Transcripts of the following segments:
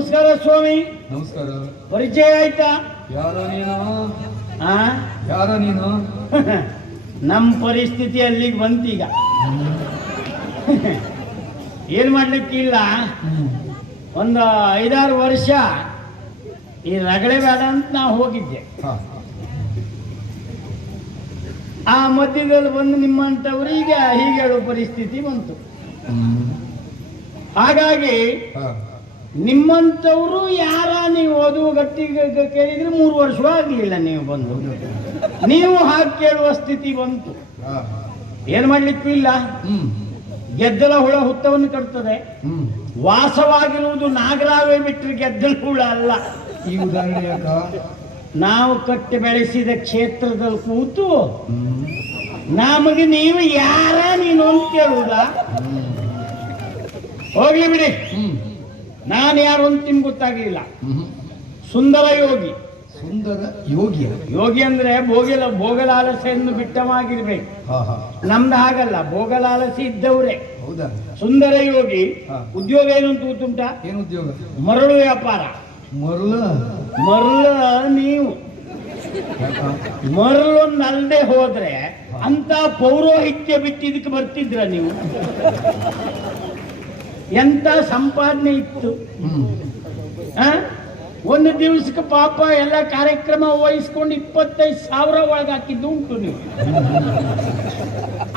ನಮಸ್ಕಾರ ಸ್ವಾಮಿ. ನಮಸ್ಕಾರ. ಪರಿಚಯ ಆಯ್ತಾ? ಯಾರ ನೀನು? ಆ ಯಾರ ನೀನು? ನಮ್ಮ ಪರಿಸ್ಥಿತಿ ಅಲ್ಲಿಗೆ ಬಂತೀಗ. ಏನ್ ಮಾಡ್ಲಿಕ್ಕಿಲ್ಲ, ಒಂದು 5-6 ವರ್ಷ ಈ ರಗಳೆ ಬೇಡ ಅಂತ ನಾವು ಹೋಗಿದ್ದೆ. ಆ ಮಧ್ಯದಲ್ಲಿ ಬಂದು ನಿಮ್ಮಂಥವ್ರಿಗೆ ಹೀಗೆ ಹೇಳೋ ಪರಿಸ್ಥಿತಿ ಬಂತು. ಹಾಗಾಗಿ ನಿಮ್ಮಂಥವ್ರು ಯಾರ ನೀವು ಓದುವ ಗಟ್ಟಿಗೆ ಕೇಳಿದ್ರೆ 3 ವರ್ಷವೂ ಆಗ್ಲಿಲ್ಲ ನೀವು ಬಂದು. ನೀವು ಹಾಗೆ ಕೇಳುವ ಸ್ಥಿತಿ ಬಂತು. ಏನ್ ಮಾಡ್ಲಿಕ್ಕೂ ಇಲ್ಲ. ಗೆದ್ದಲ ಹುಳ ಹುತ್ತವನ್ನು ಕಟ್ತದೆ. ವಾಸವಾಗಿರುವುದು ನಾಗರಾವೇ ಬಿಟ್ಟರೆ ಗೆದ್ದಲ ಹುಳ ಅಲ್ಲ. ಈ ಉದಾಹರಣೆ ನಾವು ಕಟ್ಟಿ ಬೆಳೆಸಿದ ಕ್ಷೇತ್ರದಲ್ಲಿ ಕೂತು ನಮಗೆ ನೀವು ಯಾರ ನೀನು ಅಂತ ಕೇಳುವುದ? ಹೋಗ್ಲಿ ಬಿಡಿ, ನಾನು ಯಾರು ಅಂತ ನಿಮ್ಗೆ ಗೊತ್ತಾಗಲಿಲ್ಲ. ಸುಂದರ ಯೋಗಿ. ಸುಂದರ ಯೋಗಿ? ಯೋಗಿ ಅಂದ್ರೆ ಭೋಗಲಾಲಸೆಯನ್ನು ಬಿಟ್ಟವಾಗಿರ್ಬೇಕು. ನಮ್ದು ಹಾಗಲ್ಲ, ಭೋಗಲಾಲಸಿ ಇದ್ದವ್ರೆ. ಹೌದಾ? ಸುಂದರ ಯೋಗಿ. ಉದ್ಯೋಗ ಏನು ಅಂತ ಗೊತ್ತುಂಟ? ಏನು ಉದ್ಯೋಗ? ಮರಳು ವ್ಯಾಪಾರ. ಮರಳು ನೀವು ಮರಳೊಂದು ಅಲ್ಲದೆ ಹೋದ್ರೆ ಅಂತ ಪೌರೋಹಿತ್ಯ ಬಿಟ್ಟಿದ್ದಕ್ಕೆ ಬರ್ತಿದ್ರ ನೀವು? ಎಂತ ಸಂಪಾದನೆ ಇತ್ತು. ಒಂದು ದಿವಸಕ್ಕೆ ಪಾಪ ಎಲ್ಲ ಕಾರ್ಯಕ್ರಮ ವಹಿಸ್ಕೊಂಡು 25,000 ಒಳಗೆ ಹಾಕಿದ್ದು ಉಂಟು. ನೀವು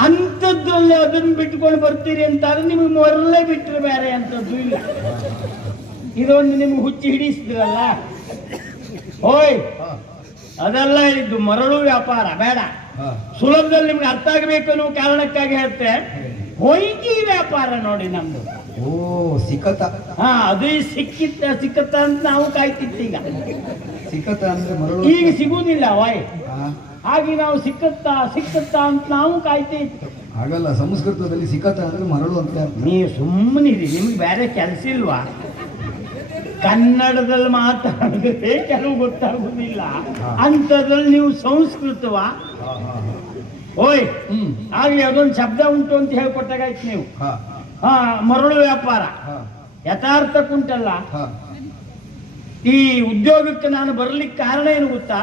ಅಂಥದ್ರಲ್ಲಿ ಅದನ್ನ ಬಿಟ್ಕೊಂಡು ಬರ್ತೀರಿ ಅಂತಾದ್ರೆ ನಿಮಗೆ ಮರಳೇ ಬಿಟ್ಟರೆ ಬೇರೆ ಅಂತದ್ದು ಇಲ್ಲ. ಇದೊಂದು ನಿಮ್ಗೆ ಹುಚ್ಚಿ ಹಿಡಿಸಿದ್ರಲ್ಲ, ಓಯ್ ಅದೆಲ್ಲ ಇದ್ದು ಮರಳು ವ್ಯಾಪಾರ ಬೇಡ. ಸುಲಭದಲ್ಲಿ ನಿಮ್ಗೆ ಅರ್ಥ ಆಗಬೇಕು ಅನ್ನೋ ಕಾರಣಕ್ಕಾಗಿ ಹೇಳ್ತೆ, ಹೊಯ್ಗಿ ವ್ಯಾಪಾರ ನೋಡಿ ನಮ್ದು. ಓ ಸಿಕತ. ಅದು ಸಿಕ್ಕತ್ತ ಅಂತ ನಾವು ಕಾಯ್ತಿತ್ತೀಗ. ಸಿಕತ ಅಂದ್ರೆ ಮರಳು ಈಗ ಸಿಗುವುದಿಲ್ಲ ವಾಯ್. ಹಾಗೆ ನಾವು ಸಿಕ್ಕತ್ತ ಅಂತ ನಾವು ಕಾಯ್ತಿತ್ತು. ಹಾಗಲ್ಲ, ಸಂಸ್ಕೃತದಲ್ಲಿ ಸಿಕತ ಅಂದ್ರೆ ಮರಳು ಅಂತ. ನೀವು ಸುಮ್ಮನಿರಿ, ನಿಮ್ಗೆ ಬೇರೆ ಕೆಲಸ ಇಲ್ವಾ? ಕನ್ನಡದಲ್ಲಿ ಮಾತಾಡಿದ್ರೆ ಕೆಲವು ಗೊತ್ತಾಗುದಿಲ್ಲ, ಅಂಥದ್ರಲ್ಲಿ ನೀವು ಸಂಸ್ಕೃತವಾ? ಓಯ್ ಆಗ್ಲಿ, ಅದೊಂದು ಶಬ್ದ ಉಂಟು ಅಂತ ಹೇಳ್ಕೊಟ್ಟಾಗಾಯ್ತು ನೀವು. ಮರಳು ವ್ಯಾಪಾರ ಯಥಾರ್ಥಕ್ಕುಂಟಲ್ಲ. ಈ ಉದ್ಯೋಗಕ್ಕೆ ನಾನು ಬರ್ಲಿಕ್ಕೆ ಕಾರಣ ಏನು ಗೊತ್ತಾ?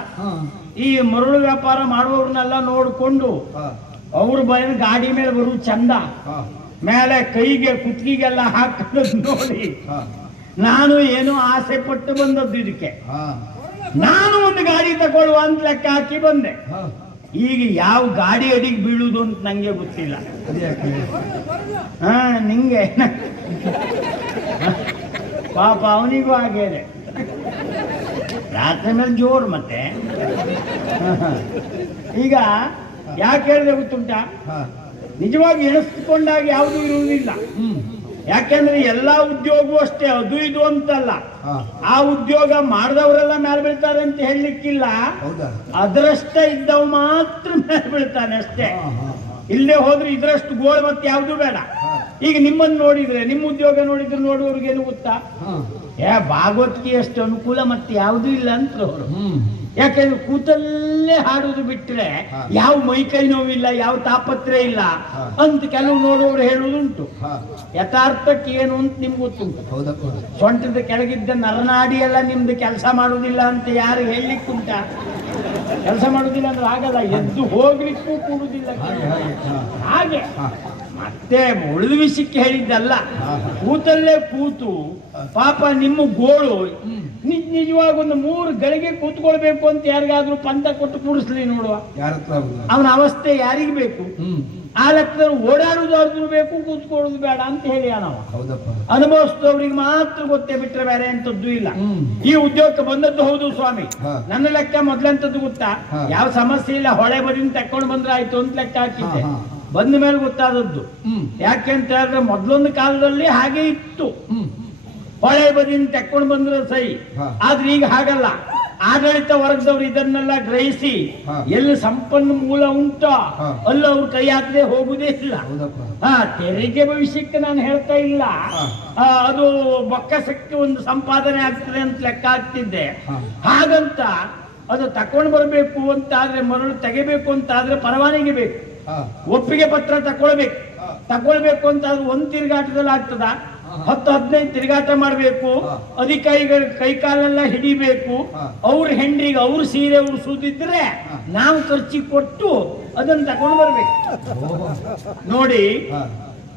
ಈ ಮರಳು ವ್ಯಾಪಾರ ಮಾಡುವವ್ರನ್ನೆಲ್ಲ ನೋಡಿಕೊಂಡು ಅವ್ರ ಬಯಲು ಗಾಡಿ ಮೇಲೆ ಬರು ಚಂದ, ಮೇಲೆ ಕೈಗೆ ಕುತ್ತಿಗೆಲ್ಲ ಹಾಕೋದು ನೋಡಿ ನಾನು ಏನೋ ಆಸೆ ಪಟ್ಟು ಬಂದದ್ದು ಇದಕ್ಕೆ. ನಾನು ಒಂದು ಗಾಡಿ ತಗೊಳ್ಳುವ ಅಂತ ಲೆಕ್ಕ ಹಾಕಿ ಬಂದೆ. ಈಗ ಯಾವ ಗಾಡಿ ಅಡಿಗೆ ಬೀಳುವುದು ಅಂತ ನಂಗೆ ಗೊತ್ತಿಲ್ಲ. ನಿಂಗೆ ಪಾಪ ಅವನಿಗೂ ಹಾಗೇನೆ, ರಾತ್ರಿ ಮೇಲೆ ಜೋರು. ಮತ್ತೆ ಈಗ ಯಾಕೆ ಹೇಳಿದೆ ಗೊತ್ತುಂಟ? ನಿಜವಾಗಿ ಎಣಿಸ್ಕೊಂಡಾಗ ಯಾವುದೂ ಇರುವುದಿಲ್ಲ. ಯಾಕೆಂದ್ರೆ ಎಲ್ಲಾ ಉದ್ಯೋಗವೂ ಅಷ್ಟೇ, ಅದು ಇದು ಅಂತಲ್ಲ. ಆ ಉದ್ಯೋಗ ಮಾಡಿದವರೆಲ್ಲ ಮೇಲೆ ಬೀಳ್ತಾರೆ ಅಂತ ಹೇಳಲಿಕ್ಕಿಲ್ಲ. ಅದರಷ್ಟ ಇದ್ದವ್ ಮಾತ್ರ ಮೇಲೆ ಬೀಳ್ತಾನೆ ಅಷ್ಟೇ. ಇಲ್ಲೇ ಹೋದ್ರೆ ಇದರಷ್ಟು ಗೋಳು ಮತ್ತೆ ಯಾವ್ದು ಬೇಡ. ಈಗ ನಿಮ್ಮನ್ನು ನೋಡಿದ್ರೆ, ನಿಮ್ಮ ಉದ್ಯೋಗ ನೋಡಿದ್ರೆ ನೋಡುವವ್ರಿಗೇನು ಗೊತ್ತಾ? ಭಾಗವತ್ಗೆ ಅಷ್ಟು ಅನುಕೂಲ ಮತ್ತೆ ಯಾವ್ದು ಇಲ್ಲ ಅಂತ ಅವರು. ಯಾಕಂದ್ರೆ ಕೂತಲ್ಲೇ ಹಾಡುದು ಬಿಟ್ರೆ ಯಾವ ಮೈಕೈ ನೋವಿಲ್ಲ, ಯಾವ ತಾಪತ್ರೆ ಇಲ್ಲ ಅಂತ ಕೆಲವು ನೋಡುವವರು ಹೇಳುವುದುಂಟು. ಯಥಾರ್ಥಕ್ಕೆ ಏನು ಅಂತ ನಿಮ್ಗೆ ಗೊತ್ತುಂಟು. ಸೊಂಟದ ಕೆಳಗಿದ್ದ ನರನಾಡಿ ಎಲ್ಲ ನಿಮ್ದು ಕೆಲಸ ಮಾಡುವುದಿಲ್ಲ ಅಂತ ಯಾರು ಹೇಳಲಿಕ್ಕುಂಟ? ಕೆಲಸ ಮಾಡುವುದಿಲ್ಲ ಅಂದ್ರೆ ಆಗಲ್ಲ, ಎದ್ದು ಹೋಗ್ಲಿಕ್ಕೂ ಕೂಡುದಿಲ್ಲ ಹಾಗೆ. ಮತ್ತೆ ಉಳಿದ ವಿಷಯಕ್ಕೆ ಹೇಳಿದ್ದಲ್ಲ, ಕೂತಲ್ಲೇ ಕೂತು ಪಾಪ ನಿಮ್ಮ ಗೋಳು ನಿಜವಾಗ ಒಂದು 3 ಗಳಿಗೆ ಕೂತ್ಕೊಳ್ಬೇಕು ಅಂತ ಯಾರಿಗಾದ್ರೂ ಪಂಥ ಕೊಟ್ಟು ಕೂಡಿಸ್ಲಿ ನೋಡುವ. ಅವನ ಅವಸ್ಥೆ ಯಾರಿಗೆ ಬೇಕು? ಆ ಲೆಕ್ಕದಲ್ಲಿ ಓಡಾಡುದಾದ್ರೂ ಬೇಕು, ಕೂತ್ಕೊಳ್ಳೋದು ಬೇಡ ಅಂತ ಹೇಳಿ ನಾವು ಅನುಭವಿಸಿದವ್ರಿಗೆ ಮಾತ್ರ ಗೊತ್ತೇ, ಬಿಟ್ರೆ ಬೇರೆ ಅಂತದ್ದು ಇಲ್ಲ. ಈ ಉದ್ಯೋಗಕ್ಕೆ ಬಂದದ್ದು ಹೌದು ಸ್ವಾಮಿ. ನನ್ನ ಲೆಕ್ಕ ಮೊದ್ಲಂತದ್ದು ಗೊತ್ತಾ? ಯಾವ ಸಮಸ್ಯೆ ಇಲ್ಲ, ಹೊಳೆ ಬದಿನ ತಕೊಂಡು ಬಂದ್ರೆ ಆಯ್ತು ಅಂತ ಲೆಕ್ಕ ಹಾಕಿದ್ದೆ. ಬಂದ ಮೇಲೆ ಗೊತ್ತಾದದ್ದು. ಯಾಕೆ ಅಂತ ಹೇಳಿದ್ರೆ ಮೊದ್ಲೊಂದು ಕಾಲದಲ್ಲಿ ಹಾಗೆ ಇತ್ತು, ಹೊಳೆ ಬದಿನ ತೆಕ್ಕೊಂಡು ಬಂದ್ರೆ ಸೈ. ಆದ್ರೆ ಈಗ ಹಾಗಲ್ಲ. ಆಡಳಿತ ವರ್ಗದವ್ರು ಇದನ್ನೆಲ್ಲ ಗ್ರಹಿಸಿ ಎಲ್ಲಿ ಸಂಪನ್ಮೂಲ ಉಂಟೋ ಅಲ್ಲಿ ಅವ್ರ ಕೈ ಹಾಕದೆ ಹೋಗುದೇ ಇಲ್ಲ. ತೆರಿಗೆ ಭವಿಷ್ಯಕ್ಕೆ ನಾನು ಹೇಳ್ತಾ ಇಲ್ಲ, ಅದು ಬೊಕ್ಕಸಕ್ಕೆ ಒಂದು ಸಂಪಾದನೆ ಆಗ್ತದೆ ಅಂತ ಲೆಕ್ಕ ಹಾಕ್ತಿದ್ದೆ. ಹಾಗಂತ ಅದು ತಕೊಂಡು ಬರಬೇಕು ಅಂತ ಆದ್ರೆ, ಮರಳು ತೆಗಿಬೇಕು ಅಂತ ಆದ್ರೆ ಪರವಾನಗಿ ಬೇಕು, ಒಪ್ಪಿಗೆ ಪತ್ರ ತಕೊಳ್ಬೇಕು ಅಂತ ಆದ್ರೆ ಒಂದು ತಿರುಗಾಟದಲ್ಲಿ ಆಗ್ತದ? 10-15 ತಿರುಗಾಟ ಮಾಡ್ಬೇಕು, ಹಾ. ಅಧಿಕಾರಿಗಳ ಕೈಕಾಲೆಲ್ಲ ಹಿಡಿಬೇಕು, ಹಾ. ಅವ್ರ ಹೆಂಡ್ರಿಗೆ ಅವ್ರ ಸೀರೆ ಉಡ್ಸುದಿದ್ರೆ ಹಾ. ನಾವು ಖರ್ಚಿಗೆ ಕೊಟ್ಟು ಅದನ್ನ ತಗೊಂಡು ಬರ್ಬೇಕು. ನೋಡಿ, ಹಾ,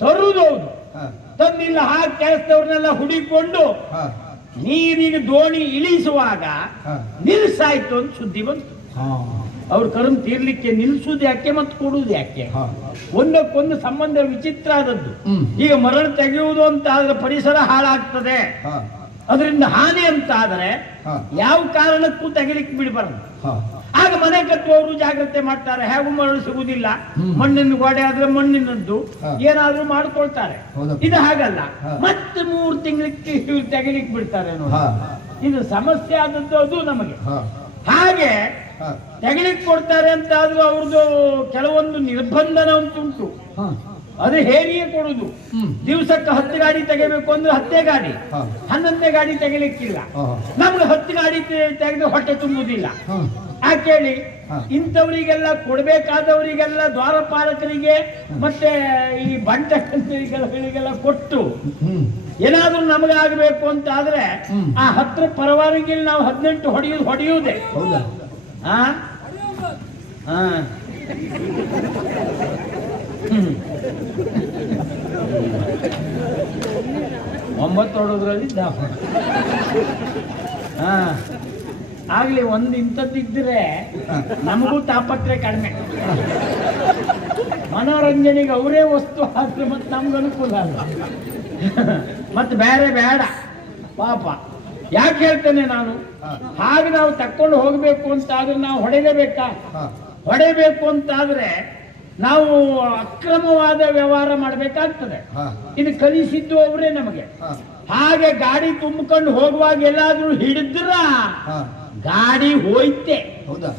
ತರುವುದೌದು, ಹಾ, ತಂದಿಲ್ಲ ಹಾಗೆ ಕೆಲಸದವ್ರನ್ನೆಲ್ಲ ಹುಡಿಕೊಂಡು ಹಾ, ನೀರಿಗೆ ದೋಣಿ ಇಳಿಸುವಾಗ ಹಾ. ನಿಲ್ಸಾಯ್ತು ಅಂತ ಸುದ್ದಿ ಬಂತು. ಹಾ, ಅವ್ರ ಕರ್ಮ ತೀರ್ಲಿಕ್ಕೆ ನಿಲ್ಸುದು ಯಾಕೆ ಮತ್ತು ಕೊಡುವುದು ಯಾಕೆ? ಹಾ. ಒಂದಕ್ಕೊಂದು ಸಂಬಂಧ ವಿಚಿತ್ರ ಆದದ್ದು. ಹ್ಮ್. ಈಗ ಮರಳು ತೆಗೆಯುವುದು ಅಂತ ಆದ್ರೆ ಪರಿಸರ ಹಾಳಾಗ್ತದೆ, ಹಾ, ಅದರಿಂದ ಹಾನಿ ಅಂತ ಆದ್ರೆ ಹಾ. ಯಾವ ಕಾರಣಕ್ಕೂ ತೆಗಿಲಿಕ್ಕೆ ಬಿಡಬಾರದು. ಹಾ. ಆಗ ಮನೆ ಕಟ್ಟುವವರು ಜಾಗ್ರತೆ ಮಾಡ್ತಾರೆ, ಹೇಗೂ ಮರಳು ಸಿಗುವುದಿಲ್ಲ, ಹ್ಮ್. ಮಣ್ಣಿನ ಗೋಡೆ ಆದ್ರೆ ಮಣ್ಣಿನದ್ದು ಹಾ. ಏನಾದ್ರೂ ಮಾಡ್ಕೊಳ್ತಾರೆ. ಹೌದಪ್ಪ. ಇದು ಹಾಗಲ್ಲ, ಹಾ. ಮತ್ತೆ 3 ತಿಂಗಳಿಗೆ ಇವ್ರು ತೆಗಿಲಿಕ್ಕೆ ಬಿಡ್ತಾರೆ ನೋಡಿ. ಹಾ. ಇದು ಸಮಸ್ಯೆ ಆದದ್ದು ಅದು ನಮಗೆ. ಹಾ. ಹಾಗೆ ಹಾ. ತೆಗಿಲಿಕ್ಕೆ ಕೊಡ್ತಾರೆ ಅಂತ ಆದ್ರೂ ಅವ್ರದ್ದು ಕೆಲವೊಂದು ನಿರ್ಬಂಧನ ಉಂಟು. ಹಾ. ಅದು ಹೇರಿಯೇ ಕೊಡುದು. ಹ್ಮ್. ದಿವಸಕ್ಕೆ 10 ಗಾಡಿ ತೆಗಿಬೇಕು ಅಂದ್ರೆ 10 ಗಾಡಿ, ಹಾ. 11 ಗಾಡಿ ತೆಗಿಲಿಕ್ಕಿಲ್ಲ. ಹಾ. ನಮ್ಗೆ 10 ಗಾಡಿ ತೆಗೆದು ಹೊಟ್ಟೆ ತುಂಬುದಿಲ್ಲ. ಹಾ. ಕೇಳಿ, ಹಾ. ಇಂಥವರಿಗೆಲ್ಲ ಕೊಡ್ಬೇಕಾದವರಿಗೆಲ್ಲ ದ್ವಾರಪಾಲಕರಿಗೆ ಮತ್ತೆ ಈ ಬಂಟಗಳಿಗೆಲ್ಲ ಕೊಟ್ಟು ಹ್ಮ್. ಏನಾದ್ರೂ ನಮಗಾಗಬೇಕು ಅಂತ ಆದ್ರೆ ಹ್ಮ್. ಆ 10 ಪರವಾನಗಿ ನಾವು 18 ಹೊಡೆಯುವುದೇ. ಹೌದಾ? ಆ? ಆ. ಹ್ಮ್. 9 ಹೊಡೋದ್ರಲ್ಲಿ ಹಾ ಆಗ್ಲಿ, ಒಂದು ಇಂಥದ್ದಿದ್ರೆ ನಮಗೂ ತಾಪತ್ರೆ ಕಡಿಮೆ. ಮನೋರಂಜನೆಗೆ ಅವರೇ ವಸ್ತು ಹಾಕ್ರೆ ಮತ್ತೆ ನಮ್ಗೆ ಅನುಕೂಲ ಅಲ್ಲ. ಮತ್ತೆ ಬೇರೆ ಬೇಡ ಪಾಪ. ಯಾಕೆ ಹೇಳ್ತೇನೆ ನಾನು, ಹಾಗೆ ನಾವು ತಕ್ಕೊಂಡು ಹೋಗ್ಬೇಕು ಅಂತ ಆದ್ರೆ ನಾವು ಹೊಡೆಯಲೇಬೇಕಾ? ಹಾ. ಹೊಡೆಯಬೇಕು ಅಂತಾದ್ರೆ ನಾವು ಅಕ್ರಮವಾದ ವ್ಯವಹಾರ ಮಾಡಬೇಕಾಗ್ತದೆ. ಹಾ. ಇದು ಕಲಿಸಿದ್ದು ಅವರೇ ನಮಗೆ. ಹಾ. ಹಾಗೆ ಗಾಡಿ ತುಂಬಿಕೊಂಡು ಹೋಗುವಾಗ ಎಲ್ಲಾದ್ರೂ ಹಿಡಿದ್ರ ಹಾ. ಗಾಡಿ ಹೋಯ್ತೆ. ಹೌದಾ?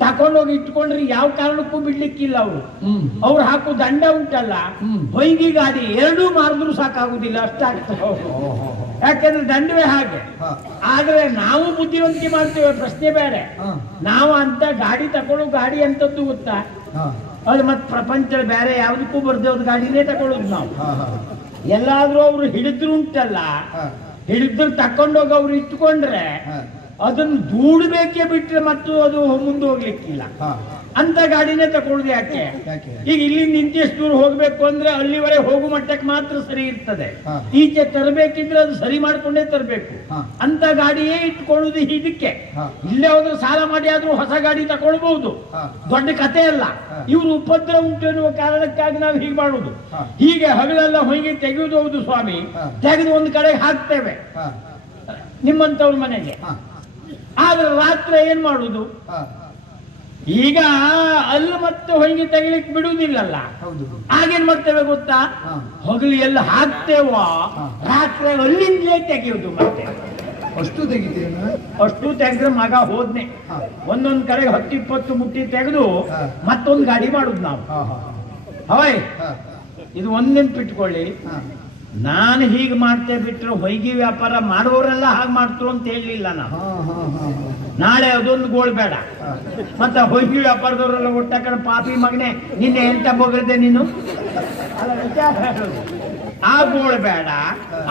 ತಕೊಂಡೋಗಿ ಇಟ್ಕೊಂಡ್ರೆ ಯಾವ ಕಾರಣಕ್ಕೂ ಬಿಡ್ಲಿಕ್ಕಿಲ್ಲ ಅವರು. ಹ್ಮ್. ಅವ್ರು ಹಾಕೋ ದಂಡ ಉಂಟಲ್ಲ, ಹ್ಮ್. ಹೊಯ್ಗಿ ಗಾಡಿ ಎರಡೂ ಮಾರಿದ್ರು ಸಾಕಾಗುದಿಲ್ಲ, ಅಷ್ಟಾಗ್ತದೆ. ಓಹೋ. ಯಾಕಂದ್ರೆ ದಂಡವೇ ಹಾಗೆ. ಹಾ. ಆದ್ರೆ ನಾವು ಬುದ್ಧಿವಂತಿಕೆ ಮಾಡ್ತೇವೆ, ಪ್ರಶ್ನೆ ಬೇರೆ. ಹಾ. ನಾವು ಅಂತ ಗಾಡಿ ತಕೊಳ್ಳೋ ಗಾಡಿ ಅಂತದ್ದು ಗೊತ್ತಾ? ಹಾ. ಅದು ಮತ್ತೆ ಪ್ರಪಂಚದ ಬೇರೆ ಯಾವ್ದಕ್ಕೂ ಬರ್ದೇವ್ದ ಗಾಡಿನೇ ತಗೊಳ್ಳೋದು ನಾವು. ಹಾ. ಹಾ. ಎಲ್ಲಾದ್ರೂ ಅವ್ರು ಹಿಡಿದ್ರು ಉಂಟಲ್ಲ, ಹಾ. ಹಿಡಿದ್ರು ತಕೊಂಡೋಗಿ ಅವ್ರು ಇಟ್ಕೊಂಡ್ರೆ ಹಾ. ಅದನ್ನು ದೂಡ್ಬೇಕೇ ಬಿಟ್ರೆ ಮತ್ತು ಅದು ಮುಂದೆ ಹೋಗ್ಲಿಕ್ಕಿಲ್ಲ. ಹಾ. ಅಂತ ಗಾಡಿನೇ ತಕೊಳ್ಳೋದು ಯಾಕೆ? ಯಾಕೆ? ಈಗ ಇಲ್ಲಿ ನಿಂತೆಷ್ಟು ದೂರ ಹೋಗ್ಬೇಕು ಅಂದ್ರೆ ಅಲ್ಲಿವರೆಗೆ ಹೋಗು ಮಟ್ಟಕ್ಕೆ ಮಾತ್ರ ಸರಿ ಇರ್ತದೆ. ಹಾ. ಈಚೆ ತರಬೇಕಿದ್ರೆ ಅದು ಸರಿ ಮಾಡ್ಕೊಂಡೇ ತರಬೇಕು. ಹಾ. ಅಂತ ಗಾಡಿಯೇ ಇಟ್ಕೊಳ್ಳುದು ಇದಕ್ಕೆ. ಹಾ. ಇಲ್ಲೇ ಹೋದ್ರೆ ಸಾಲ ಮಾಡಿ ಆದ್ರೂ ಹೊಸ ಗಾಡಿ ತಕೊಳ್ಬಹುದು, ಹಾ. ದೊಡ್ಡ ಕತೆ ಅಲ್ಲ. ಹಾ. ಇವರು ಉಪದ್ರ ಉಂಟು ಎನ್ನುವ ಕಾರಣಕ್ಕಾಗಿ ನಾವು ಹೀಗೆ ಮಾಡುದು. ಹಾ. ಹೀಗೆ ಹಗಲೆಲ್ಲ ಹೊಯ್ಗೆ ತೆಗೆಯುವುದು ಹೌದು ಸ್ವಾಮಿ, ಹಾ. ತೆಗೆದು ಒಂದು ಕಡೆಗೆ ಹಾಕ್ತೇವೆ ಹಾ. ನಿಮ್ಮಂತವ್ರ ಮನೆಗೆ. ಹಾ. ಆದ್ರೆ ರಾತ್ರಿ ಏನ್ ಮಾಡುದು? ಹಾ. ಈಗ ಅಲ್ಲಿ ಮತ್ತೆ ಹೊಯ್ಗೆ ತೆಗಿಲಿಕ್ಕೆ ಬಿಡುವುದಿಲ್ಲಲ್ಲ. ಹೌದು. ಆಗೇನ್ ಮಾಡ್ತೇವೆ ಗೊತ್ತಾ? ಹಾ. ಹಗಲು ಎಲ್ಲ ಹಾಕ್ತೇವೋ, ಹಾ. ರಾತ್ರಿ ಅಲ್ಲಿಂದಲೇ ತೆಗೆಯುವುದು. ಮತ್ತೆ ಅಷ್ಟು ತೆಗಿತೀರ? ಅಷ್ಟು ತೆಗೆದ್ರೆ ಮಗ ಹೋದ್ನೆ. ಹಾ. ಒಂದೊಂದ್ ಕಡೆಗೆ 10-20 ಮುಟ್ಟಿ ತೆಗೆದು ಹಾ. ಮತ್ತೊಂದು ಗಾಡಿ ಮಾಡುದು ನಾವು. ಹಾ. ಹಾ. ಹವಯ್, ಹಾ. ಇದು ಒಂದ್ ನೆನ್ಪಿಟ್ಕೊಳ್ಳಿ. ಹಾ. ನಾನು ಹೀಗೆ ಮಾಡ್ತೇ ಬಿಟ್ರೆ ಹೊಯ್ಗೆ ವ್ಯಾಪಾರ ಮಾಡುವವರೆಲ್ಲ ಹಾಗೆ ಮಾಡ್ತರು ಅಂತ ಹೇಳಲಿಲ್ಲ ನಾನು. ಹಾ. ಹಾ. ಹಾ. ನಾಳೆ ಅದೊಂದು ಗೋಳ್ ಬೇಡ. ಹಾ. ಮತ್ತೆ ಹೊಯ್ಗೆ ವ್ಯಾಪಾರದವರೆಲ್ಲ ಒಟ್ಟಾಕಡೆ ಪಾಪಿ ಮಗನೆ ನಿನ್ನೆ ಎಂತ ಬೋಗದೆ ನೀನು, ಅಲ್ಲ ವಿಚಾರ ಹೇಳೋದು. ಆ ಗೋಳ್ ಬೇಡ.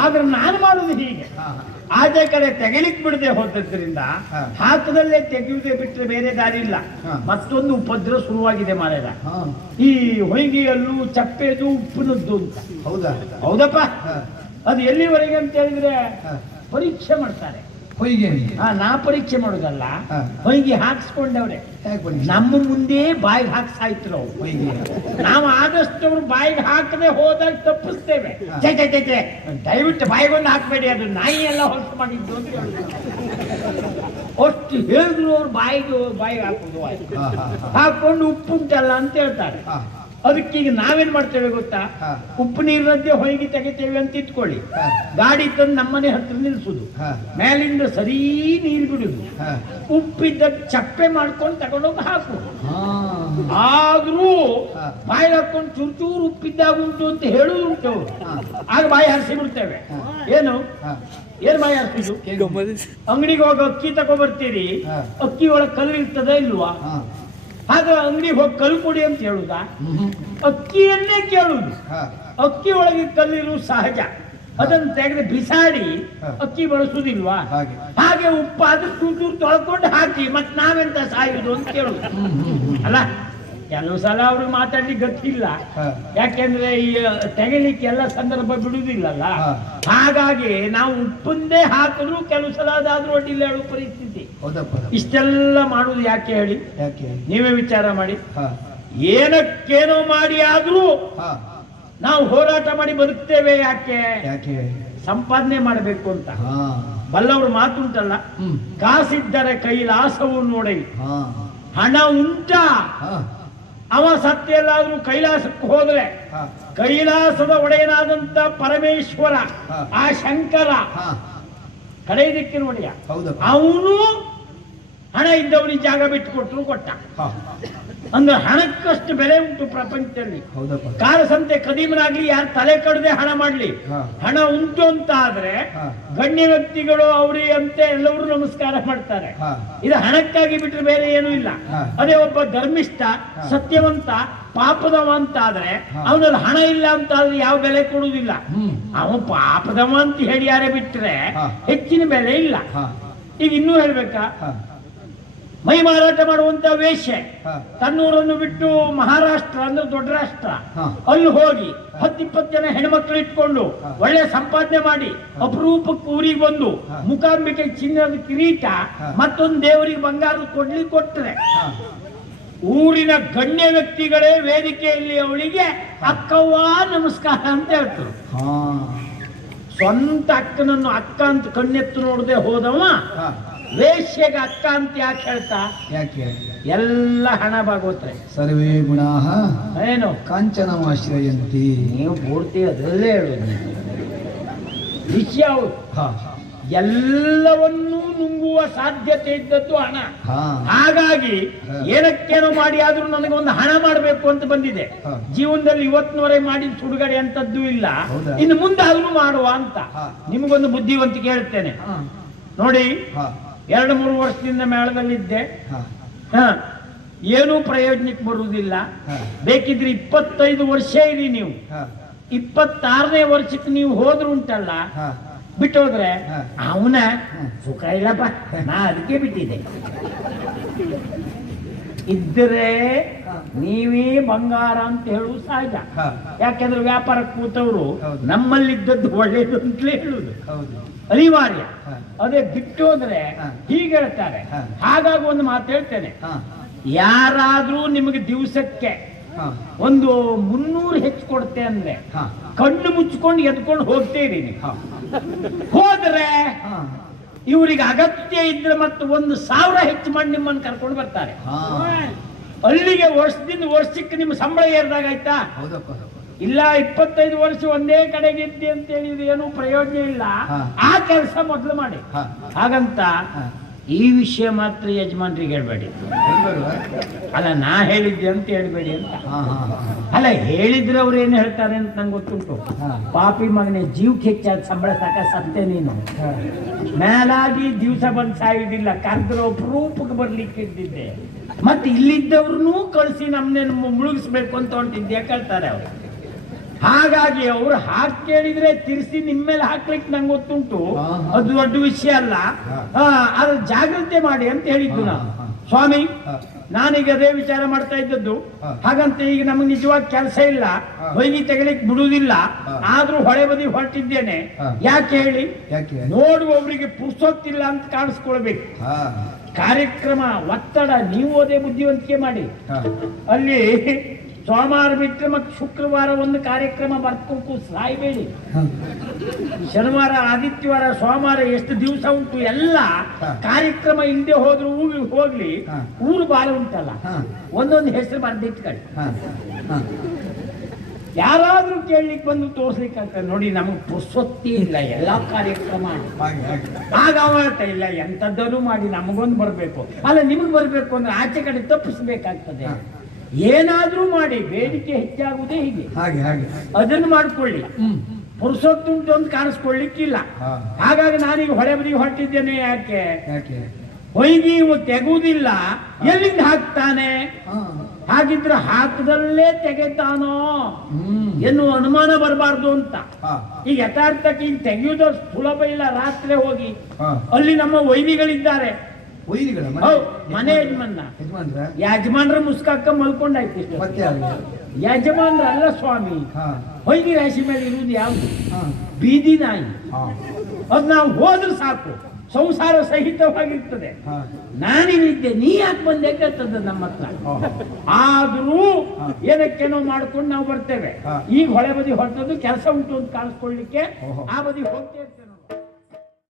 ಆದ್ರೆ ನಾನು ಮಾಡುದು ಹೀಗೆ, ಹಾ. ಆಚೆ ಕಡೆ ತೆಗಿಲಿಕ್ ಬಿಡದೆ ಹೋದದ್ರಿಂದ ಹಾ. ಹಾಕದಲ್ಲೇ ತೆಗೆಯುವುದೇ ಬಿಟ್ಟರೆ ಬೇರೆ ದಾರಿ ಇಲ್ಲ. ಹಾ. ಮತ್ತೊಂದು ಉಪದ್ರ ಶುರುವಾಗಿದೆ ಮಾರೇದ. ಹಾ. ಈ ಹೊಯ್ಗೆಯಲ್ಲೂ ಚಪ್ಪೆದು ಉಪ್ಪಿನದ್ದು ಅಂತ. ಹೌದಾ? ಹೌದಪ್ಪ. ಹಾ. ಅದು ಎಲ್ಲಿವರೆಗೆ ಅಂತ ಹೇಳಿದ್ರೆ ಹಾ. ಪರೀಕ್ಷೆ ಮಾಡ್ತಾರೆ. ಹೊಯ್ಗೆ ನಾ ಪರೀಕ್ಷೆ ಮಾಡುದಲ್ಲ, ಹಾ. ಹೊಯ್ಗೆ ಹಾಕ್ಸ್ಕೊಂಡವ್ರೆ ಹೇಗೆ ಬನ್ನಿ? ನಮ್ಮ ಮುಂದೆ ಬಾಯಿಗೆ ಹಾಕ್ಸಾಯ್ತರು ಅವ್ರು. ಹೊಯ್ಗೆ ನಾವು ಆದಷ್ಟು ಅವ್ರು ಬಾಯಿಗೆ ಹಾಕದೆ ಹೋದಾಗ ತಪ್ಪಿಸ್ತೇವೆ. ಹಾ. ಛೆ ಛೆ ಛೆ ಛೆ, ದಯವಿಟ್ಟು ಬಾಯಿಗೊಂದು ಹಾಕ್ಬೇಡಿ, ಅದು ನಾಯಿ ಎಲ್ಲ ಹೊಲಸು ಮಾಡಿದ್ದು ಅಂತ ಹೇಳುದು. ಅಷ್ಟು ಹೇಳಿದ್ರು ಅವ್ರು ಬಾಯಿಗೆ ಹಾಕುದು. ಹಾ. ಹಾ. ಹಾ. ಹಾಕೊಂಡು ಉಪ್ಪು ಉಂಟಲ್ಲ ಅಂತ ಹೇಳ್ತಾರೆ. ಹಾ. ಅದಕ್ಕೀಗ ನಾವೇನ್ ಮಾಡ್ತೇವೆ ಗೊತ್ತಾ? ಹಾ. ಉಪ್ಪು ನೀರದ್ದೇ ಹೊಯ್ಗೆ ತೆಗಿತೇವೆ ಅಂತ ಇಟ್ಕೊಳ್ಳಿ. ಹಾ. ಗಾಡಿ ತಂದು ನಮ್ಮನೆ ಹತ್ರ ನಿಲ್ಸುದು, ಹಾ. ಮೇಲಿಂದ ಸರಿ ನೀರು ಬಿಡುದು, ಹಾ. ಉಪ್ಪಿದ್ದ ಚಪ್ಪೆ ಮಾಡ್ಕೊಂಡು ತಗೊಂಡೋಗಿ ಹಾಕು. ಹಾ. ಆದ್ರೂ ಹಾ. ಬಾಯಿ ಹಾಕೊಂಡು ಚೂರು ಚೂರು ಉಪ್ಪಿದ್ದಾಗ ಉಂಟು ಅಂತ ಹೇಳುದು ಉಂಟು ಅವ್ರು. ಹಾ. ಆಗ ಬಾಯಿ ಹರಿಸಿ ಬಿಡ್ತೇವೆ. ಹಾ. ಏನು ಹಾ. ಏನ್ ಬಾಯಿ ಹರಿಸಿದ್ದು? ಅಂಗಡಿಗೆ ಹೋಗಿ ಅಕ್ಕಿ ತಗೊಬರ್ತೀರಿ, ಹಾ. ಅಕ್ಕಿ ಒಳಗೆ ಕಲ್ಲು ಇರ್ತದ ಇಲ್ವಾ? ಹಾ. ಹಾಗೆ ಅಂಗಡಿಗೆ ಹೋಗಿ ಕಲ್ಲು ಕೊಡಿ ಅಂತ ಹೇಳುದಾ? ಹ್ಮ್. ಅಕ್ಕಿಯನ್ನೇ ಕೇಳುದು. ಹಾ. ಅಕ್ಕಿ ಒಳಗೆ ಕಲ್ಲಿರುವುದು ಸಹಜ. ಅದನ್ನು ತೆಗೆದು ಬಿಸಾಡಿ ಹಾ. ಅಕ್ಕಿ ಬಳಸುವುದಿಲ್ವಾ? ಹಾಗೆ. ಹಾಗೆ ಉಪ್ಪಾದ್ರೆ ಚೂರು ತೊಳ್ಕೊಂಡು ಹಾಕಿ ಮತ್ತೆ ನಾವೆಂತ ಸಾಯುವುದು ಅಂತ ಕೇಳುದು ಅಲ್ಲ. ಕೆಲವು ಸಲ ಅವ್ರಿಗೆ ಮಾತಾಡ್ಲಿಕ್ಕೆ ಗೊತ್ತಿಲ್ಲ, ಹಾ. ಯಾಕೆಂದ್ರೆ ಈ ತೆಗಿಲಿಕ್ಕೆ ಎಲ್ಲ ಸಂದರ್ಭ ಬಿಡುವುದಿಲ್ಲಲ್ಲ. ಹಾ. ಹಾಗಾಗಿ ನಾವು ಉಪ್ಪನ್ನೇ ಹಾಕಿದ್ರು ಕೆಲವು ಸಲ ಅದಾದ್ರೂ ಅಡ್ಡಿಲ್ಲ ಹೇಳುವ ಪರಿಸ್ಥಿತಿ. ಹೌದಪ್ಪ. ಇಷ್ಟೆಲ್ಲ ಮಾಡುದು ಯಾಕೆ ಹೇಳಿ? ಯಾಕೆ? ನೀವೇ ವಿಚಾರ ಮಾಡಿ. ಹಾ. ಏನಕ್ಕೇನೋ ಮಾಡಿ ಆದ್ರೂ ಹಾ. ನಾವು ಹೋರಾಟ ಮಾಡಿ ಬದುಕ್ತೇವೆ. ಯಾಕೆ? ಯಾಕೆ? ಸಂಪಾದನೆ ಮಾಡಬೇಕು ಅಂತ. ಹಾ. ಬಲ್ಲವರು ಮಾತುಂಟಲ್ಲ, ಕಾಸಿದ್ದರೆ ಕೈಲಾಸವು ನೋಡಿ. ಹಾ. ಹಣ ಉಂಟಾ ಹಾ. ಅವ ಸತ್ಯಲ್ಲಾದ್ರೂ ಕೈಲಾಸಕ್ಕೆ ಹೋದ್ರೆ ಹಾ. ಕೈಲಾಸದ ಒಡೆಯನಾದಂತ ಪರಮೇಶ್ವರ, ಹಾ. ಆ ಶಂಕರ ಹಾ. ಕಡೆ ದಿಕ್ಕಿನ ಒಡೆಯ, ಹೌದಪ್ಪ. ಅವನು ಹಣ ಇದ್ದವನಿಗೆ ಜಾಗ ಬಿಟ್ಟು ಕೊಟ್ಟರು ಕೊಟ್ಟ. ಹಾ. ಅಂದ್ರೆ ಹಣಕ್ಕಷ್ಟು ಬೆಲೆ ಉಂಟು ಪ್ರಪಂಚದಲ್ಲಿ. ಹೌದಪ್ಪ. ಕಾರಸಂತೆ ಕದೀಮನಾಗ್ಲಿ ಯಾರು ತಲೆ ಕಡದೆ ಹಣ ಮಾಡ್ಲಿ, ಹಾ. ಹಣ ಉಂಟು ಅಂತ ಆದ್ರೆ ಹಾ. ಗಣ್ಯ ವ್ಯಕ್ತಿಗಳು ಅವರಿಗೆ ಅಂತೆ ಎಲ್ಲರೂ ನಮಸ್ಕಾರ ಮಾಡ್ತಾರೆ. ಹಾ. ಇದು ಹಣಕ್ಕಾಗಿ ಬಿಟ್ಟರೆ ಬೇರೆ ಏನೂ ಇಲ್ಲ. ಹಾ. ಅದೇ ಒಬ್ಬ ಧರ್ಮಿಷ್ಠ, ಹಾ. ಸತ್ಯವಂತ, ಪಾಪದವ ಅಂತ ಆದ್ರೆ ಹಾ. ಅವನಲ್ಲಿ ಹಣ ಇಲ್ಲ ಅಂತ ಆದ್ರೆ ಯಾವ ಬೆಲೆ ಕೊಡುವುದಿಲ್ಲ. ಹ್ಮ್. ಅವನು ಪಾಪದವ ಅಂತ ಹೇಳಿ ಯಾರೇ ಬಿಟ್ರೆ ಹಾ. ಹೆಚ್ಚಿನ ಬೆಲೆ ಇಲ್ಲ. ಹಾ. ಈಗ ಇನ್ನೂ ಹೇಳ್ಬೇಕಾ, ಹಾ. ಮೈ ಮಾರಾಟ ಮಾಡುವಂತ ವೇಶ್ಯೆ ಹಾ. ತನ್ನೂರನ್ನು ಬಿಟ್ಟು ಮಹಾರಾಷ್ಟ್ರ ಅಂದ್ರೆ ದೊಡ್ಡ ರಾಷ್ಟ್ರ, ಹಾ. ಅಲ್ಲಿ ಹೋಗಿ 10-20 ಜನ ಹೆಣ್ಮಕ್ಳು ಇಟ್ಕೊಂಡು ಹಾ. ಒಳ್ಳೆ ಸಂಪಾದನೆ ಮಾಡಿ ಅಪರೂಪಕ್ಕೆ ಊರಿಗೆ ಬಂದು ಹಾ. ಮುಖಾಂಬಿಕೆ ಚಿನ್ನದ ಕಿರೀಟ ಹಾ. ಮತ್ತೊಂದು ದೇವರಿಗೆ ಬಂಗಾರದ ಕೊಡ್ಲಿಕ್ಕೆ ಕೊಟ್ರೆ ಹಾ. ಊರಿನ ಗಣ್ಯ ವ್ಯಕ್ತಿಗಳೇ ವೇದಿಕೆಯಲ್ಲಿ ಅವಳಿಗೆ ಅಕ್ಕವ್ವ ನಮಸ್ಕಾರ ಅಂತ ಹೇಳ್ತಾರೆ. ಹಾ. ಸ್ವಂತ ಅಕ್ಕನನ್ನು ಅಕ್ಕ ಅಂತ ಕಣ್ಣೆತ್ತು ನೋಡದೆ ಹೋದವ ಹಾ. ವೇಶ್ಯೆಗೆ ಅಕ್ಕ ಅಂತ ಯಾಕೆ ಹೇಳ್ತಾ? ಯಾಕೆ? ಎಲ್ಲ ಹಣ ಭಾಗವತ್ರೆ. ಸರ್ವೇ ಗುಣಾಃ ಏನು ಕಾಂಚನಮಾಶ್ರಯಂತಿ. ನೀವು ಪೂರ್ತಿ ಅದರಲ್ಲೇ ಹೇಳೋದು. ವಿಷಯ ಹೌದು. ಹಾ. ಎಲ್ಲವನ್ನೂ ನುಂಗುವ ಸಾಧ್ಯತೆ ಇದ್ದದ್ದು ಹಣ. ಹಾ. ಹಾಗಾಗಿ ಹಾ. ಏನಕ್ಕೇನೋ ಮಾಡಿ ಆದ್ರೂ ನನಗೆ ಒಂದು ಹಣ ಮಾಡಬೇಕು ಅಂತ ಬಂದಿದೆ. ಹಾ. ಜೀವನದಲ್ಲಿ ಇವತ್ತಿನವರೆಗೆ ಮಾಡಿದ ಸುಡುಗಡೆ ಅಂತದ್ದು ಇಲ್ಲ, ಹೌದಾ? ಇನ್ನು ಮುಂದೆ ಆದ್ರೂ ಮಾಡುವ ಅಂತ ಹಾ. ನಿಮಗೊಂದು ಬುದ್ಧಿವಂತಿಕೆ ಹೇಳ್ತೇನೆ ಹಾ. ನೋಡಿ. ಹಾ. 2-3 ವರ್ಷದಿಂದ ಮೇಳದಲ್ಲಿದ್ದೆ. ಹಾ. ಹ, ಏನೂ ಪ್ರಯೋಜನಕ್ಕೆ ಬರುವುದಿಲ್ಲ. ಹಾ. ಬೇಕಿದ್ರೆ 25 ವರ್ಷ ಇರಿ ನೀವು, ಹಾ. 26ನೇ ವರ್ಷಕ್ಕೆ ನೀವು ಹೋದ್ರು ಉಂಟಲ್ಲ, ಹಾ. ಬಿಟ್ಟೋದ್ರೆ ಹಾ. ಅವನ ಹ್ಮ್. ಸುಖ ಇಲ್ಲಪ್ಪ, ನಾ ಅದಕ್ಕೆ ಬಿಟ್ಟಿದ್ದೆ. ಇದ್ರೆ ಹಾ. ನೀವೇ ಬಂಗಾರ ಅಂತ ಹೇಳುವುದು ಸಹಜ. ಹಾ. ಯಾಕೆಂದ್ರೆ ವ್ಯಾಪಾರಕ್ಕೆ ಕೂತವರು ಹೌದು. ನಮ್ಮಲ್ಲಿದ್ದದ್ದು ಒಳ್ಳೇದು ಅಂತಲೇ ಹೇಳುದು ಹೌದು. ಅನಿವಾರ್ಯ. ಹಾ. ಅದೇ ಬಿಟ್ಟು ಹೋದ್ರೆ ಹಾ. ಹೀಗೆ ಹೇಳ್ತಾರೆ. ಹಾ. ಹಾಗಾಗಿ ಒಂದು ಮಾತು ಹೇಳ್ತೇನೆ, ಹಾ. ಯಾರಾದ್ರೂ ನಿಮಗೆ ದಿವಸಕ್ಕೆ ಹಾ. ಒಂದು 300 ಹೆಚ್ಚು ಕೊಡ್ತೆ ಅಂದ್ರೆ ಹಾ. ಕಣ್ಣು ಮುಚ್ಕೊಂಡು ಎದ್ಕೊಂಡು ಹೋಗ್ತೀರಿ ನೀವು. ಹಾ. ಹೋದ್ರೆ ಹಾ. ಇವರಿಗೆ ಅಗತ್ಯ ಇದ್ರೆ ಮತ್ತು 1,000 ಹೆಚ್ಚು ಮಾಡಿ ನಿಮ್ಮನ್ನು ಕರ್ಕೊಂಡು ಬರ್ತಾರೆ. ಹಾ. ಅಲ್ಲಿಗೆ ವರ್ಷದಿಂದ ವರ್ಷಕ್ಕೆ ನಿಮ್ಮ ಸಂಬಳ ಏರ್ದಾಗ ಆಯ್ತಾ? ಹೌದಪ್ಪ. ಇಲ್ಲ 25 ವರ್ಷ ಒಂದೇ ಕಡೆಗೆ ಇದ್ದೆ ಅಂತ ಹೇಳಿದ್ರೆ ಏನೂ ಪ್ರಯೋಜನ ಇಲ್ಲ. ಹಾ. ಆ ಕೆಲಸ ಮೊದಲು ಮಾಡಿ. ಹಾ. ಹಾಗಂತ ಹಾ. ಈ ವಿಷಯ ಮಾತ್ರ ಯಜಮಾನ್ರಿಗೆ ಹೇಳ್ಬೇಡಿ. ಹೆಂಗಲ್ವ? ಅಲ್ಲ, ನಾ ಹೇಳಿದ್ದೆ ಅಂತ ಹೇಳ್ಬೇಡಿ ಅಂತ. ಹಾ. ಹಾ. ಅಲ್ಲ, ಹೇಳಿದ್ರೆ ಅವ್ರು ಏನು ಹೇಳ್ತಾರೆ ಅಂತ ನಂಗೆ ಗೊತ್ತುಂಟು. ಹಾ. ಪಾಪಿ ಮಗನೇ, ಜೀವಕ್ಕೆ ಹೆಚ್ಚಾದ ಸಂಬಳ ಸಾಕ ಸತ್ತೆ ನೀನು. ಹಾ. ಮೇಲಾಗಿ ದಿವಸ ಬಂದು ಸಾಯುವುದಿಲ್ಲ, ಕರೆದ್ರೆ ಅಪರೂಪಕ್ಕೆ ಬರ್ಲಿಕ್ಕೆ ಇದ್ದಿದ್ದೆ. ಮತ್ತೆ ಇಲ್ಲಿದ್ದವ್ರನ್ನೂ ಕಳಿಸಿ ನಮ್ಮನ್ನೇನು ಮುಳುಗಿಸ್ಬೇಕು ಅಂತ ಹೊಂಟಿದ್ದೆ ಕೇಳ್ತಾರೆ ಅವರು. ಹಾಗಾಗಿ ಅವ್ರು ಹಾಕಿ ಕೇಳಿದ್ರೆ ತಿರ್ಸಿ ನಿಮ್ಮ ಮೇಲೆ ಹಾಕ್ಲಿಕ್ಕೆ ನಂಗೆ ಗೊತ್ತುಂಟು, ಹಾ. ಅದು ದೊಡ್ಡ ವಿಷಯ ಅಲ್ಲ. ಹಾ. ಅದ್ರ ಜಾಗ್ರತೆ ಮಾಡಿ ಅಂತ ಹೇಳಿದ್ದು ಹಾ. ನಾನು. ಹಾ. ಸ್ವಾಮಿ, ಹಾ. ನಾನೀಗ ಅದೇ ವಿಚಾರ ಮಾಡ್ತಾ ಇದ್ದದ್ದು. ಹಾ. ಹಾಗಂತ ಈಗ ನಮಗೆ ನಿಜವಾಗಿ ಕೆಲಸ ಇಲ್ಲ, ಹಾ. ಹೊಯ್ಗಿ ತೆಗಲಿಕ್ಕೆ ಬಿಡುವುದಿಲ್ಲ. ಹಾ. ಆದ್ರೂ ಹೊಳೆ ಬದಿ ಹೊರಟಿದ್ದೇನೆ. ಹಾ. ಯಾಕೆ ಹೇಳಿ? ಯಾಕೆ? ನೋಡುವವರಿಗೆ ಪುರ್ಸೊತ್ತಿಲ್ಲ ಅಂತ ಕಾಣಿಸ್ಕೊಳ್ಬೇಕು. ಹಾ. ಕಾರ್ಯಕ್ರಮ ಒತ್ತಡ, ನೀವು ಅದೇ ಬುದ್ಧಿವಂತಿಕೆ ಮಾಡಿ. ಹಾ. ಅಲ್ಲಿ ಸೋಮವಾರ ಬಿಟ್ಟರೆ ಮತ್ತೆ ಶುಕ್ರವಾರ ಒಂದು ಕಾರ್ಯಕ್ರಮ ಬರ್ಕೊಂಡು ಸಾಯ್ಬೇಡಿ. ಹಾ. ಶನಿವಾರ, ಆದಿತ್ಯವಾರ, ಸೋಮವಾರ ಎಷ್ಟು ದಿವಸ ಉಂಟು ಎಲ್ಲ ಹಾ. ಕಾರ್ಯಕ್ರಮ ಇಲ್ಲದೆ ಹೋದ್ರು ಹೋಗ್ಲಿ. ಹಾ. ಊರು ಬಾಳ ಉಂಟಲ್ಲ, ಹಾ. ಒಂದೊಂದು ಹೆಸರು ಬರ್ದಿಟ್ಕೊಳ್ಳಿ. ಹಾ. ಹಾ. ಯಾರಾದ್ರೂ ಕೇಳಲಿಕ್ಕೆ ಬಂದು ತೋರ್ಸ್ಲಿಕ್ಕೆ ನೋಡಿ, ನಮಗೆ ಪುರ್ಸೊತ್ತಿ ಇಲ್ಲ ಎಲ್ಲಾ ಕಾರ್ಯಕ್ರಮ. ಹಾಗೆ ಹಾಗೆ. ಆಗ ಅವ ಹೇಳ್ತಾ ಇಲ್ಲ, ಎಂಥದ್ದನ್ನು ಮಾಡಿ ನಮಗೊಂದು ಬರ್ಬೇಕು. ಅಲ್ಲ, ನಿಮಗೆ ಬರ್ಬೇಕು ಅಂದ್ರೆ ಆಚೆ ಕಡೆ ತಪ್ಪಿಸ್ಬೇಕಾಗ್ತದೆ. ಹಾ. ಏನಾದ್ರೂ ಮಾಡಿ, ಬೇಡಿಕೆ ಹೆಚ್ಚಾಗುವುದೇ ಹೀಗೆ. ಹಾಗೆ ಹಾಗೆ. ಅದನ್ನು ಮಾಡ್ಕೊಳ್ಳಿ. ಪುರುಷೋತ್ತುಂಟು ಅಂತ ಕಾಣಿಸ್ಕೊಳ್ಳಿಕ್ಕಿಲ್ಲ. ಹಾ. ಹಾಗಾಗಿ ನಾನೀಗ ಹೊಳೆ ಬದಿಗೆ ಹೊರಟಿದ್ದೇನೆ. ಯಾಕೆ? ಯಾಕೆ? ಹೊಯ್ಗಿ ತೆಗುವುದಿಲ್ಲ, ಎಲ್ಲಿಂದ ಹಾಕ್ತಾನೆ? ಹಾ. ಹಾಗಿದ್ರೆ ಹಾಕದಲ್ಲೇ ತೆಗೆತಾನೋ ಎನ್ನುವ ಅನುಮಾನ ಬರಬಾರ್ದು ಅಂತ. ಹಾ ಈಗ ಯಥಾರ್ಥಕ್ಕೆ ಈಗ ತೆಗೆಯುವುದು ಸುಲಭ ಇಲ್ಲ. ರಾತ್ರಿ ಹೋಗಿ ಹಾ ಅಲ್ಲಿ ನಮ್ಮ ವೈದಿಗಳಿದ್ದಾರೆ. ವೈರಿಗಳ ಮನೆ ಯಜಮಾನ ಯಜಮಾನ್ರ ಯಜಮಾನ್ರ ಮುಸ್ಕಾಕ ಮಲ್ಕೊಂಡಾಯ್ತು. ಮತ್ತೆ ಯಾರು? ಯಜಮಾನ್ರ ಅಲ್ಲ ಸ್ವಾಮಿ, ಹಾ ಹೊಯ್ಗೆ ರಾಶಿ ಮೇಲೆ ಇರುವುದು ಯಾವುದು? ಹಾ ಬೀದಿ ನಾಯಿ. ಹಾ ಅದ್ ನಾವು ಹೋದ್ರೆ ಸಾಕು, ಸಂಸಾರ ಸಹಿತವಾಗಿರ್ತದೆ. ಹಾ ನಾನಿಲ್ಲಿದ್ದೆ, ನೀ ಯಾಕೆ ಬಂದೆ ಕೇಳ್ತದ ನಮ್ಮ ಹತ್ರ. ಆದ್ರೂ ಏನಕ್ಕೇನೋ ಮಾಡ್ಕೊಂಡು ನಾವು ಬರ್ತೇವೆ. ಈಗ ಹೊಳೆ ಬದಿ ಹೊರಟದ್ದು ಕೆಲಸ ಉಂಟು ಅಂತ ಕಾಣಿಸ್ಕೊಳ್ಳಿಕ್ಕೆ ಆ ಬದಿ ಹೋಗ್ತಾ ಇರ್ತೇವೆ.